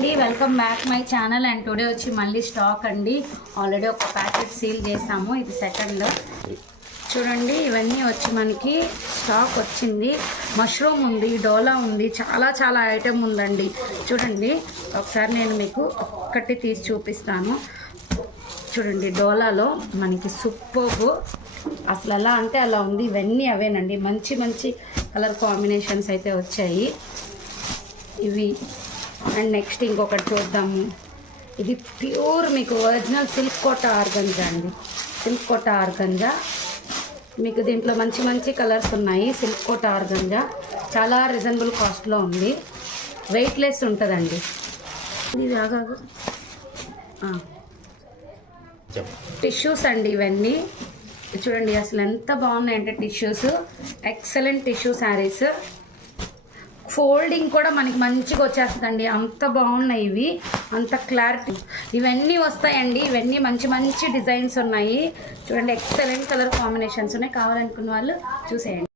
అండి, welcome back my channel. And today వచ్చి మళ్ళీ స్టాక్ అండి. ఆల్రెడీ ఒక ప్యాకెట్ సీల్ చేసాము, ఇది సెకండ్. చూడండి, ఇవన్నీ వచ్చి మనకి స్టాక్ వచ్చింది. మష్రూమ్ ఉంది, డోలా ఉంది, చాలా ఐటెం ఉందండి. చూడండి, ఒకసారి నేను మీకు ఒక్కటి తీసి చూపిస్తాను. చూడండి, డోలాలో మనకి సూపర్బ్, అసలు ఎలా అంటే అలా ఉంది. ఇవన్నీ అవేనండి, మంచి కలర్ కాంబినేషన్స్ అయితే వచ్చాయి ఇవి. అండ్ నెక్స్ట్ ఇంకొకటి చూద్దాము. ఇది ప్యూర్ మీకు ఒరిజినల్ సిల్క్ కోట ఆర్గంజా అండి. సిల్క్ కోట ఆర్గంజా మీకు దీంట్లో మంచి కలర్స్ ఉన్నాయి. సిల్క్ కోట ఆర్గంజా చాలా రీజనబుల్ కాస్ట్లో ఉంది. వెయిట్లెస్ ఉంటుందండి. ఇది ఆగాగు టిష్యూస్ అండి ఇవన్నీ. చూడండి అసలు ఎంత బాగున్నాయంటే tissues, excellent tissue saris. Folding కూడా మనకి మంచిగా వచ్చేస్తుందండి, అంత బాగున్నాయి ఇవి, అంత క్లారిటీ. ఇవన్నీ వస్తాయండి, ఇవన్నీ మంచి డిజైన్స్ ఉన్నాయి. చూడండి, ఎక్సలెంట్ కలర్ కాంబినేషన్స్ ఉన్నాయి. కావాలనుకున్న వాళ్ళు చూసేయండి.